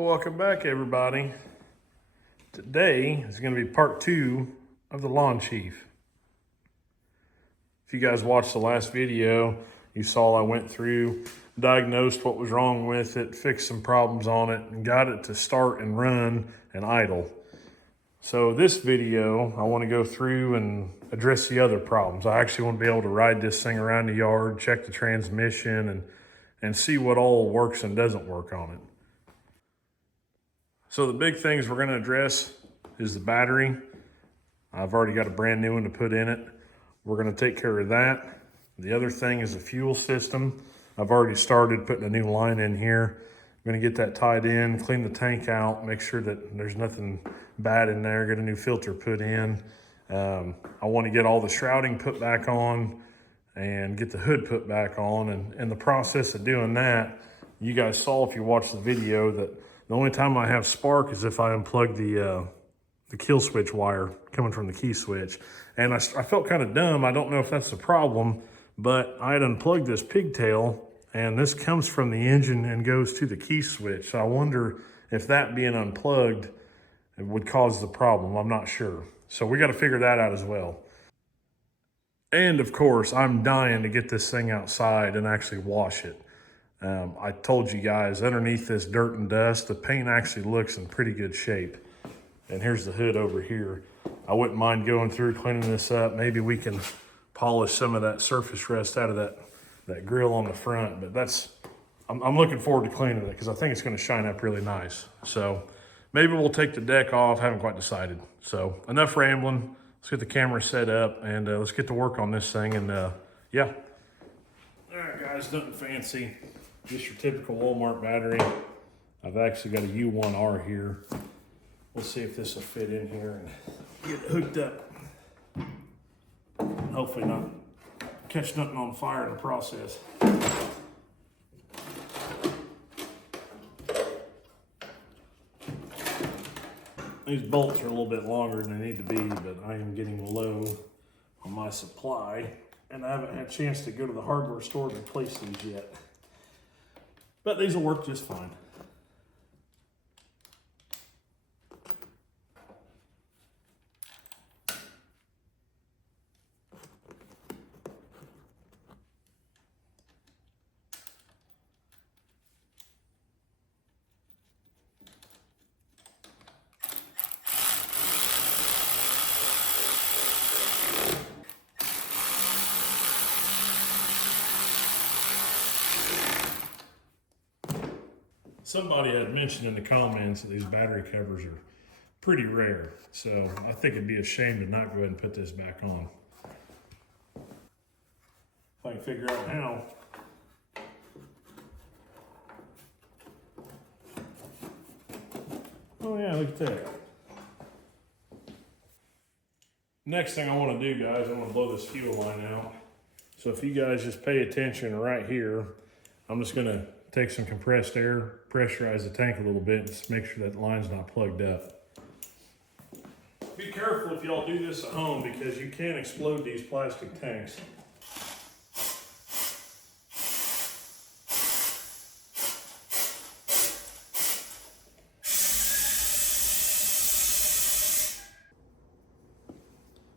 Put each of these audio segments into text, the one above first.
Well, welcome back, everybody. Today is going to be part 2 of the Lawn Chief. If you guys watched the last video, you saw I went through, diagnosed what was wrong with it, fixed some problems on it, and got it to start and run and idle. So this video, I want to go through and address the other problems. I actually want to be able to ride this thing around the yard, check the transmission, and see what all works and doesn't work on it. So the big things we're going to address is the battery. I've already got a brand new one to put in it. We're going to take care of that. The other thing is the fuel system. I've already started putting a new line in here. I'm going to get that tied in, clean the tank out, make sure that there's nothing bad in there, get a new filter put in. I want to get all the shrouding put back on and get the hood put back on. And in the process of doing that, you guys saw if you watched the video that the only time I have spark is if I unplug the kill switch wire coming from the key switch. And I felt kind of dumb. I don't know if that's the problem, but I had unplugged this pigtail and this comes from the engine and goes to the key switch. So I wonder if that being unplugged would cause the problem. I'm not sure. So we got to figure that out as well. And of course, I'm dying to get this thing outside and actually wash it. I told you guys, underneath this dirt and dust, the paint actually looks in pretty good shape. And here's the hood over here. I wouldn't mind going through, cleaning this up. Maybe we can polish some of that surface rust out of that grill on the front. But I'm looking forward to cleaning it because I think it's going to shine up really nice. So maybe we'll take the deck off. Haven't quite decided. So enough rambling. Let's get the camera set up and let's get to work on this thing. And yeah. All right, guys, nothing fancy. Just your typical Walmart battery. I've actually got a U1R here. We'll see if this will fit in here and get it hooked up. Hopefully not catch nothing on fire in the process. These bolts are a little bit longer than they need to be, but I am getting low on my supply, and I haven't had a chance to go to the hardware store to replace these yet. But these will work just fine. Somebody had mentioned in the comments that these battery covers are pretty rare. So I think it'd be a shame to not go ahead and put this back on. If I can figure out how. Oh yeah, look at that. Next thing I want to do, guys, I want to blow this fuel line out. So if you guys just pay attention right here, I'm just gonna take some compressed air, pressurize the tank a little bit, and just make sure that line's not plugged up. Be careful if y'all do this at home because you can explode these plastic tanks.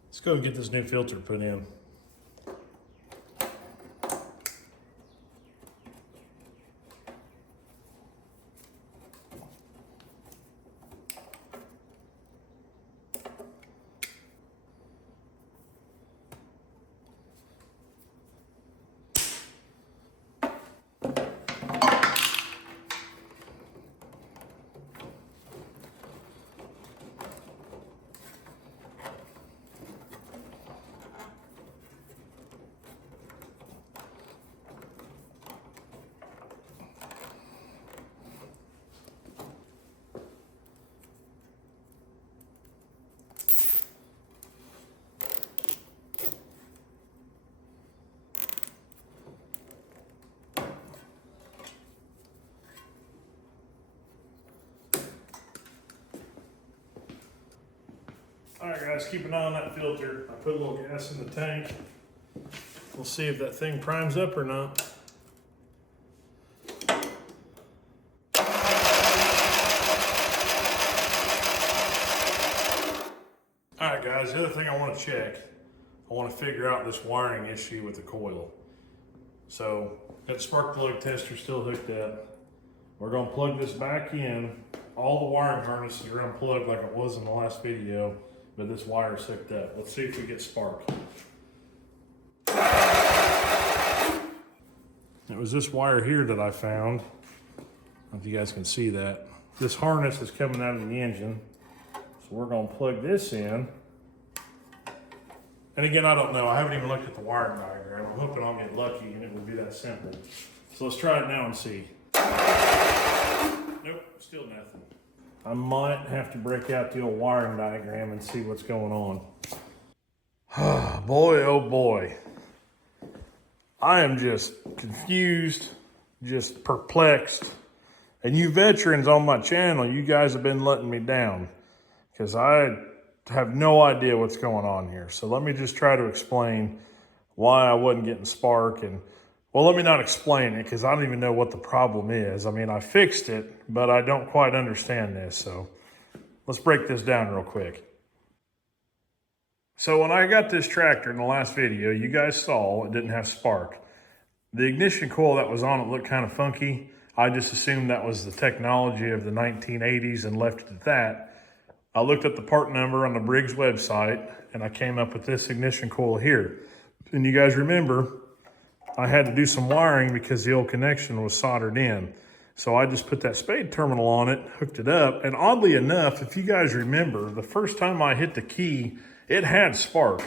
Let's go and get this new filter put in. All right, guys, keep an eye on that filter. I put a little gas in the tank. We'll see if that thing primes up or not. guys, the other thing I want to check, I want to figure out this wiring issue with the coil. So, got the spark plug tester still hooked up. We're going to plug this back in. All the wiring harnesses are unplugged like it was in the last video, but this wire is hooked up. Let's see if we get spark. It was this wire here that I found. I don't know if you guys can see that. This harness is coming out of the engine. So we're going to plug this in. And again, I don't know. I haven't even looked at the wiring diagram. I'm hoping I'll get lucky and it will be that simple. So let's try it now and see. Nope, still nothing. I might have to break out the old wiring diagram and see what's going on. Boy, oh boy. I am just confused, just perplexed. And you veterans on my channel, you guys have been letting me down because I have no idea what's going on here. So let me just try to explain why I wasn't getting spark. And well, let me not explain it because I don't even know what the problem is. I mean, I fixed it, but I don't quite understand this. So let's break this down real quick. So when I got this tractor in the last video, you guys saw it didn't have spark. The ignition coil that was on it looked kind of funky. I just assumed that was the technology of the 1980s and left it at that. I looked at the part number on the Briggs website and I came up with this ignition coil here. And you guys remember, I had to do some wiring because the old connection was soldered in. So I just put that spade terminal on it, hooked it up, and oddly enough, if you guys remember, the first time I hit the key, it had spark.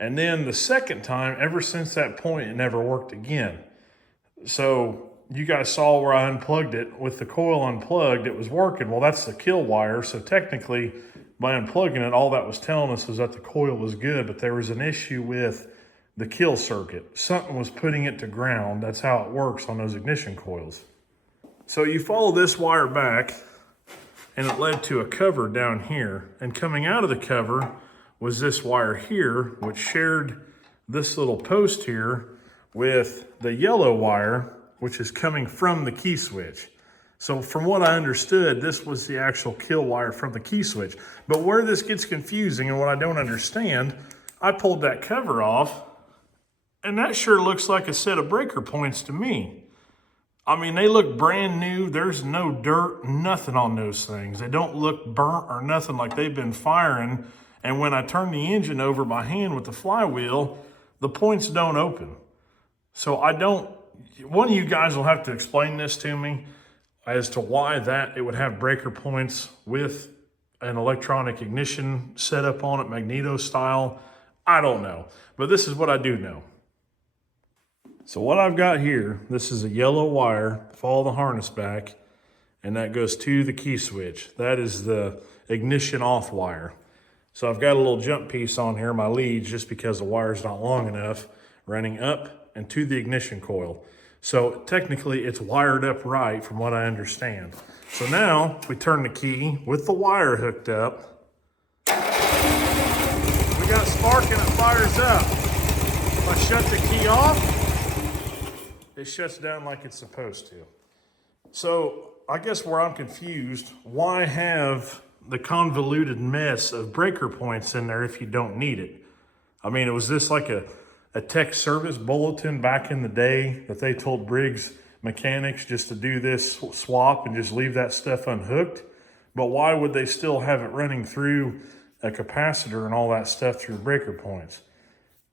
And then the second time, ever since that point, it never worked again. So you guys saw where I unplugged it. With the coil unplugged, it was working. Well, that's the kill wire. So technically, by unplugging it, all that was telling us was that the coil was good, but there was an issue with the kill circuit. Something was putting it to ground. That's how it works on those ignition coils. So you follow this wire back, and it led to a cover down here. And coming out of the cover was this wire here, which shared this little post here with the yellow wire, which is coming from the key switch. So from what I understood, this was the actual kill wire from the key switch. But where this gets confusing and what I don't understand, I pulled that cover off, and that sure looks like a set of breaker points to me. I mean, they look brand new. There's no dirt, nothing on those things. They don't look burnt or nothing like they've been firing. And when I turn the engine over by hand with the flywheel, the points don't open. So one of you guys will have to explain this to me as to why that it would have breaker points with an electronic ignition setup on it, magneto style. I don't know, but this is what I do know. So what I've got here, this is a yellow wire, follow the harness back, and that goes to the key switch. That is the ignition off wire. So I've got a little jump piece on here, my leads, just because the wire's not long enough, running up and to the ignition coil. So technically it's wired up right from what I understand. So now we turn the key with the wire hooked up. We got spark and it fires up. If I shut the key off, it shuts down like it's supposed to. So I guess where I'm confused, why have the convoluted mess of breaker points in there if you don't need it? I mean, was this like a tech service bulletin back in the day that they told Briggs mechanics just to do this swap and just leave that stuff unhooked? But why would they still have it running through a capacitor and all that stuff through breaker points?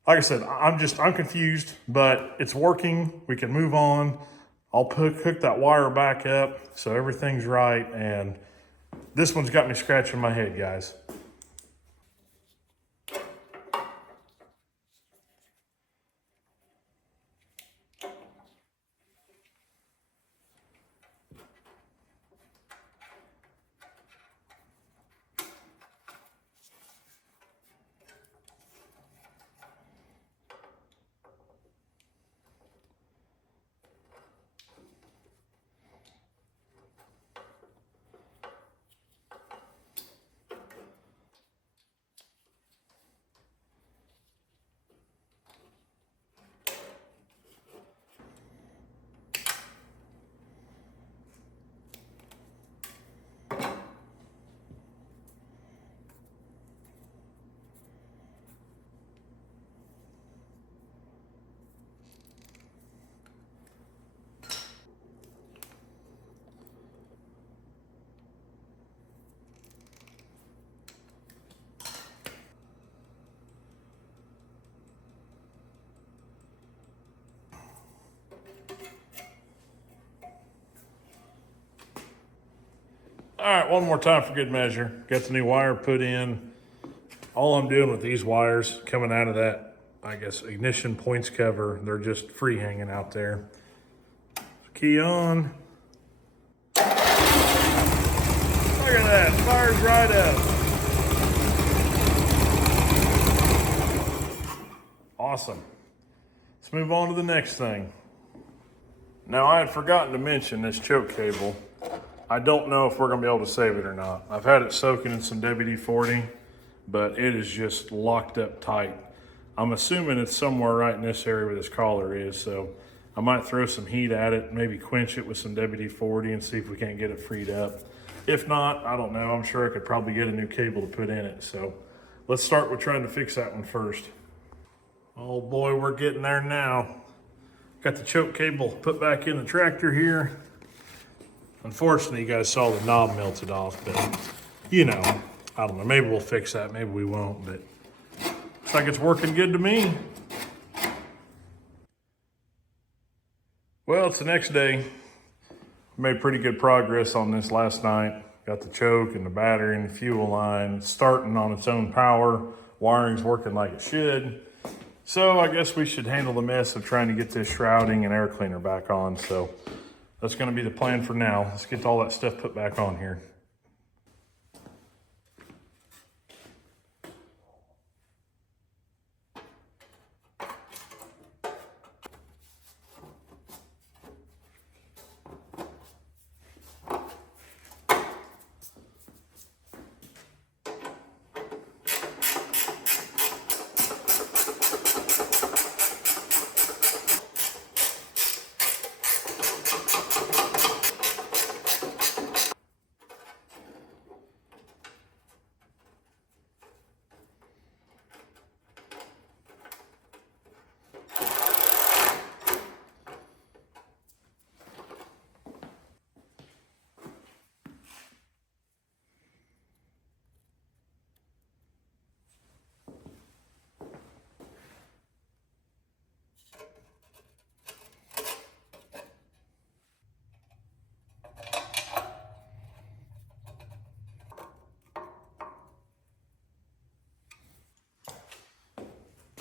Like I said, I'm confused, but it's working. We can move on. I'll hook that wire back up so everything's right. And this one's got me scratching my head, guys. All right, one more time for good measure. Got the new wire put in. All I'm doing with these wires coming out of that, I guess, ignition points cover, they're just free hanging out there. Key on. Look at that, fires right up. Awesome. Let's move on to the next thing. Now, I had forgotten to mention this choke cable. I don't know if we're gonna be able to save it or not. I've had it soaking in some WD-40, but it is just locked up tight. I'm assuming it's somewhere right in this area where this collar is, so I might throw some heat at it, maybe quench it with some WD-40 and see if we can't get it freed up. If not, I don't know. I'm sure I could probably get a new cable to put in it. So let's start with trying to fix that one first. Oh boy, we're getting there now. Got the choke cable put back in the tractor here. Unfortunately, you guys saw the knob melted off, but you know, I don't know, maybe we'll fix that, maybe we won't, but looks like it's working good to me. Well, it's the next day. Made pretty good progress on this last night. Got the choke and the battery and the fuel line starting on its own power. Wiring's working like it should. So I guess we should handle the mess of trying to get this shrouding and air cleaner back on. So that's gonna be the plan for now. Let's get all that stuff put back on here.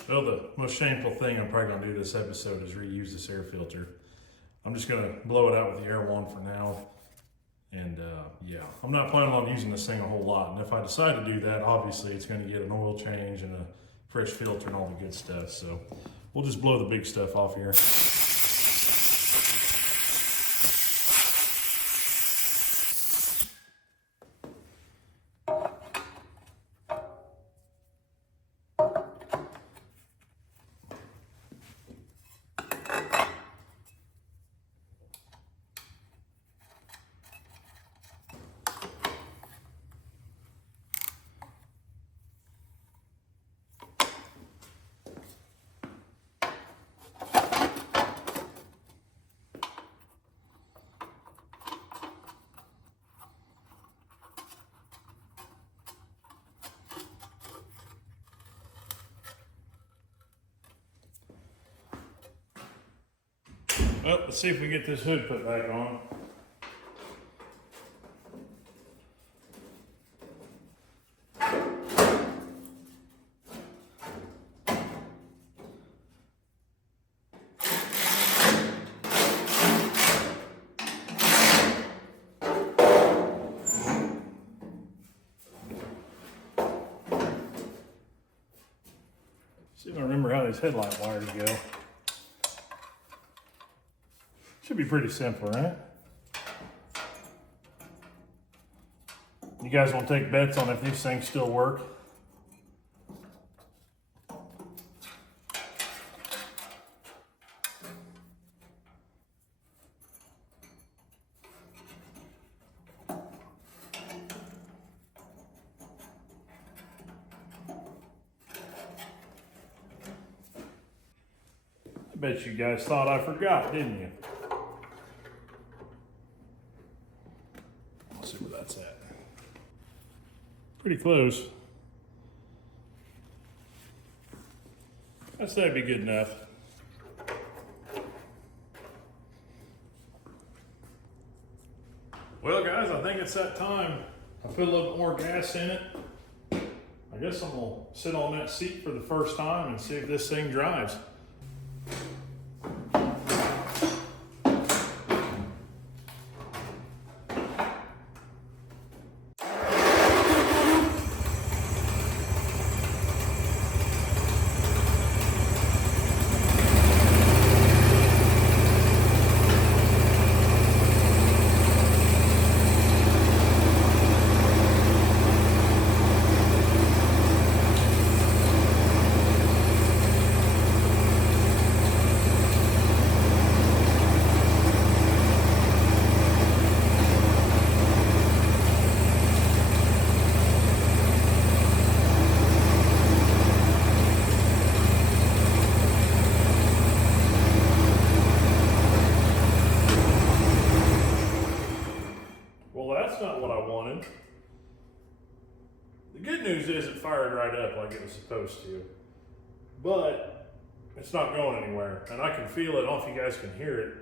Well, the most shameful thing I'm probably gonna do this episode is reuse this air filter. I'm just gonna blow it out with the air wand for now. And yeah, I'm not planning on using this thing a whole lot. And if I decide to do that, obviously it's gonna get an oil change and a fresh filter and all the good stuff. So we'll just blow the big stuff off here. Well, let's see if we get this hood put back on. See if I remember how these headlight wires go. Should be pretty simple, right? You guys want to take bets on if these things still work? I bet you guys thought I forgot, didn't you? Let's see where that's at. Pretty close. I'd say that'd be good enough. Well guys, I think it's that time. I put a little bit more gas in it. I guess I'm gonna sit on that seat for the first time and see if this thing drives. Well, that's not what I wanted. The good news is it fired right up like it was supposed to, but it's not going anywhere. And I can feel it, I don't know if you guys can hear it.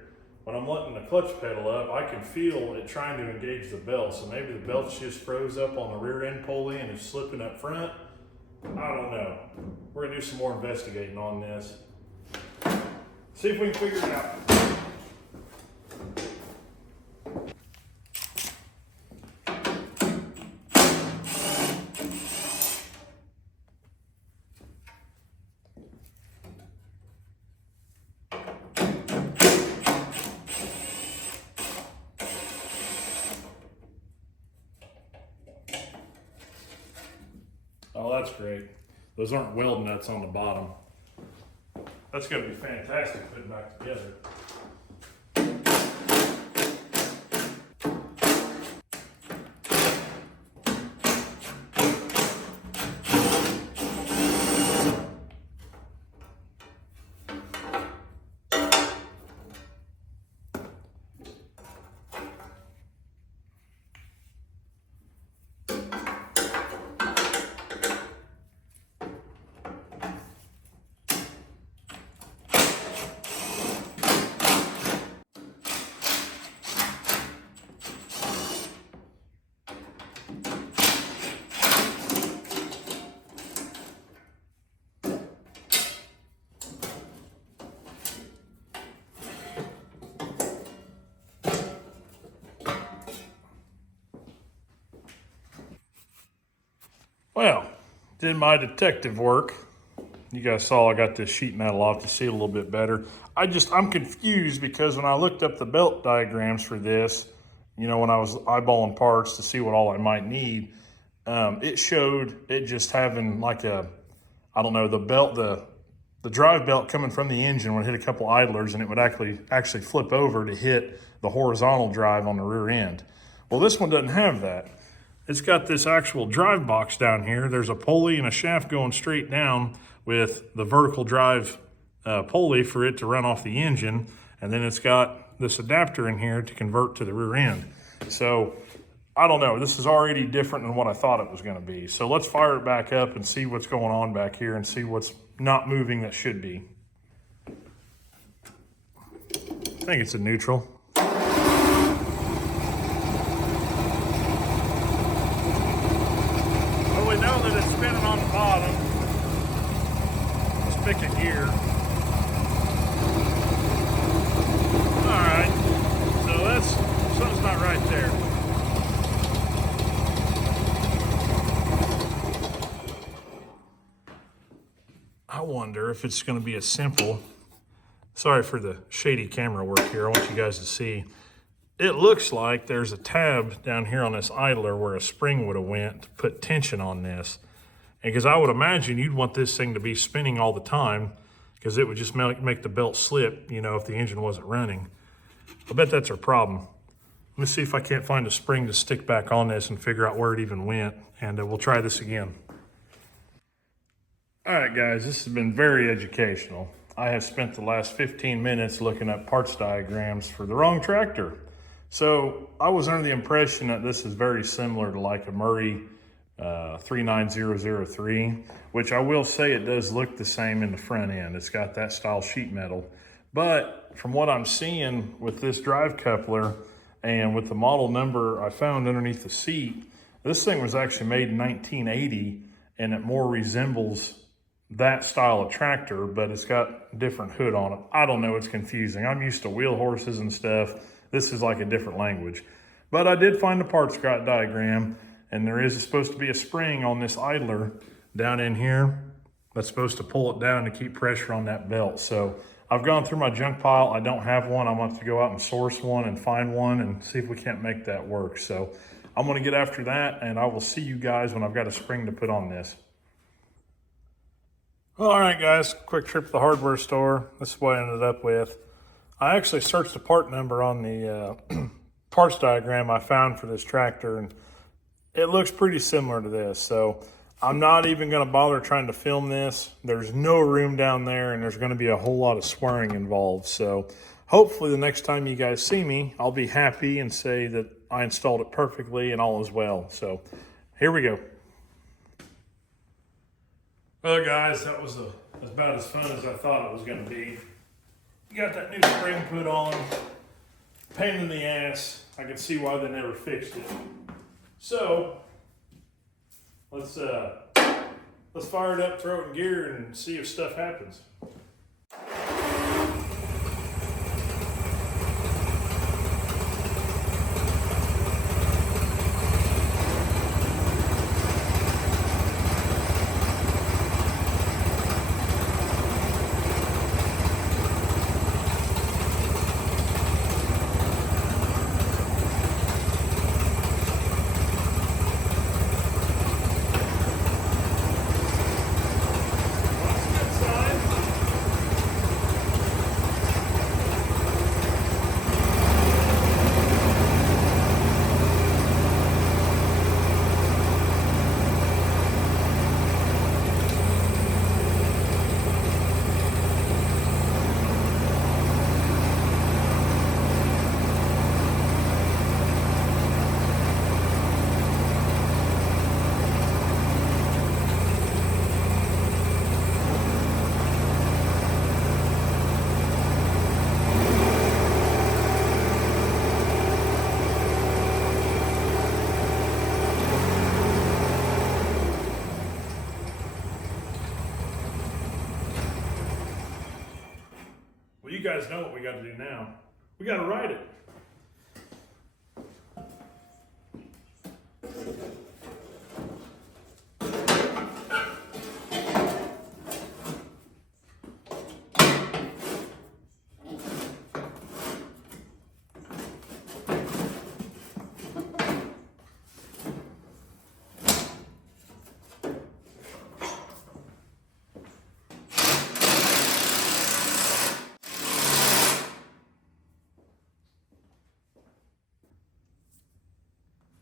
When I'm letting the clutch pedal up, I can feel it trying to engage the belt. So maybe the belt's just froze up on the rear end pulley and is slipping up front. I don't know. We're gonna do some more investigating on this. See if we can figure it out. Oh, that's great. Those aren't weld nuts on the bottom. That's gonna be fantastic putting back together. Well, did my detective work. You guys saw I got this sheet metal off to see it a little bit better. I'm confused because when I looked up the belt diagrams for this, you know, when I was eyeballing parts to see what all I might need, it showed it just having like a, I don't know, the belt, the drive belt coming from the engine would hit a couple idlers and it would actually flip over to hit the horizontal drive on the rear end. Well, this one doesn't have that. It's got this actual drive box down here. There's a pulley and a shaft going straight down with the vertical drive pulley for it to run off the engine. And then it's got this adapter in here to convert to the rear end. So I don't know, this is already different than what I thought it was gonna be. So let's fire it back up and see what's going on back here and see what's not moving that should be. I think it's a neutral. Well, we know that it's spinning on the bottom. Let's pick a gear. All right, so something's not right there. I wonder if it's going to be as simple. Sorry for the shady camera work here. I want you guys to see. It looks like there's a tab down here on this idler where a spring would have went to put tension on this. And because I would imagine you'd want this thing to be spinning all the time because it would just make the belt slip, you know, if the engine wasn't running. I bet that's our problem. Let me see if I can't find a spring to stick back on this and figure out where it even went. And we'll try this again. All right, guys, this has been very educational. I have spent the last 15 minutes looking up parts diagrams for the wrong tractor. So I was under the impression that this is very similar to like a Murray 39003, which I will say it does look the same in the front end. It's got that style sheet metal. But from what I'm seeing with this drive coupler, And with the model number I found underneath the seat, this thing was actually made in 1980, and it more resembles that style of tractor, but it's got a different hood on it. I don't know, it's confusing. I'm used to wheel horses and stuff. This is like a different language. But I did find the parts diagram, and there is supposed to be a spring on this idler down in here that's supposed to pull it down to keep pressure on that belt. So I've gone through my junk pile. I don't have one. I'm going to have to go out and source one and find one and see if we can't make that work. So I'm going to get after that, and I will see you guys when I've got a spring to put on this. Well, all right, guys, quick trip to the hardware store. This is what I ended up with. I actually searched the part number on the parts diagram I found for this tractor, and it looks pretty similar to this. So I'm not even going to bother trying to film this. There's no room down there, and there's going to be a whole lot of swearing involved. So hopefully the next time you guys see me, I'll be happy and say that I installed it perfectly and all is well. So here we go. Well, guys, that was about as fun as I thought it was going to be. Got that new spring put on. Pain in the ass. I can see why they never fixed it. So let's fire it up, throw it in gear, and see if stuff happens. You guys know what we got to do now. We got to ride it.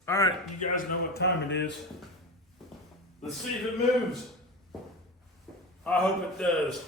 All right, you guys know what time it is. Let's see if it moves. I hope it does.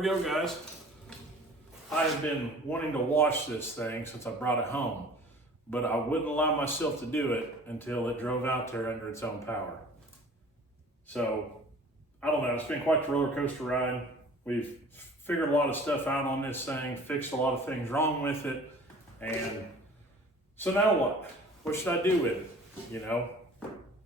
we go, guys. I have been wanting to wash this thing since I brought it home, but I wouldn't allow myself to do it until it drove out there under its own power. So, I don't know, it's been quite the roller coaster ride. We've figured a lot of stuff out on this thing, fixed a lot of things wrong with it, and so now what? What should I do with it? You know,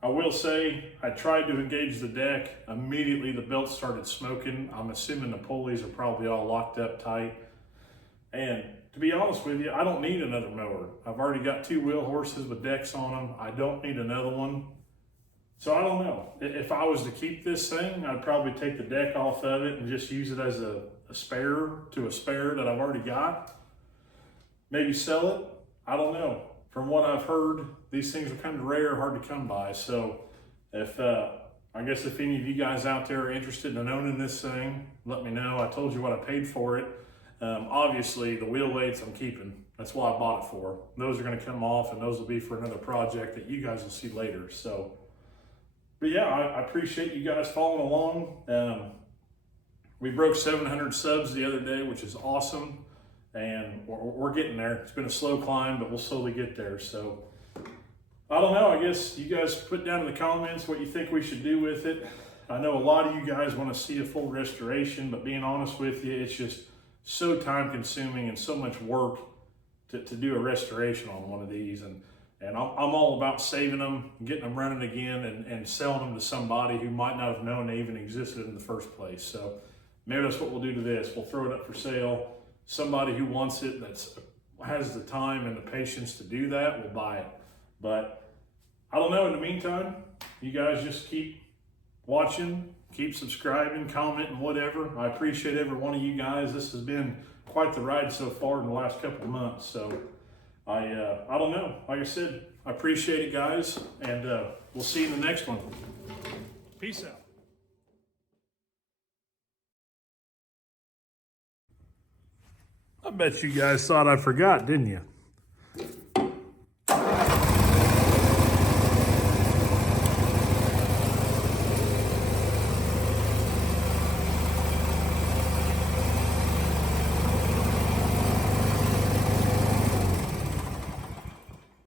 I will say I tried to engage the deck. Immediately the belt started smoking. I'm assuming the pulleys are probably all locked up tight. And to be honest with you, I don't need another mower. I've already got 2 wheel horses with decks on them. I don't need another one. So I don't know. If I was to keep this thing, I'd probably take the deck off of it and just use it as a spare to a spare that I've already got. Maybe sell it. I don't know. From what I've heard, these things are kind of rare, hard to come by. So if, I guess if any of you guys out there are interested in owning this thing, let me know. I told you what I paid for it. Obviously the wheel weights I'm keeping. That's what I bought it for. Those are gonna come off and those will be for another project that you guys will see later. So, but yeah, I appreciate you guys following along. We broke 700 subs the other day, which is awesome. And we're getting there. It's been a slow climb, but we'll slowly get there. So I don't know, I guess you guys put down in the comments what you think we should do with it. I know a lot of you guys want to see a full restoration, but being honest with you, it's just so time consuming and so much work to do a restoration on one of these. And I'm all about saving them, getting them running again, and selling them to somebody who might not have known they even existed in the first place. So maybe that's what we'll do to this. We'll throw it up for sale. Somebody who wants it, has the time and the patience to do that, will buy it. But I don't know, in the meantime, you guys just keep watching, keep subscribing, commenting, whatever. I appreciate every one of you guys. This has been quite the ride so far in the last couple of months. So I don't know. Like I said, I appreciate it, guys, and we'll see you in the next one. Peace out. I bet you guys thought I forgot, didn't you?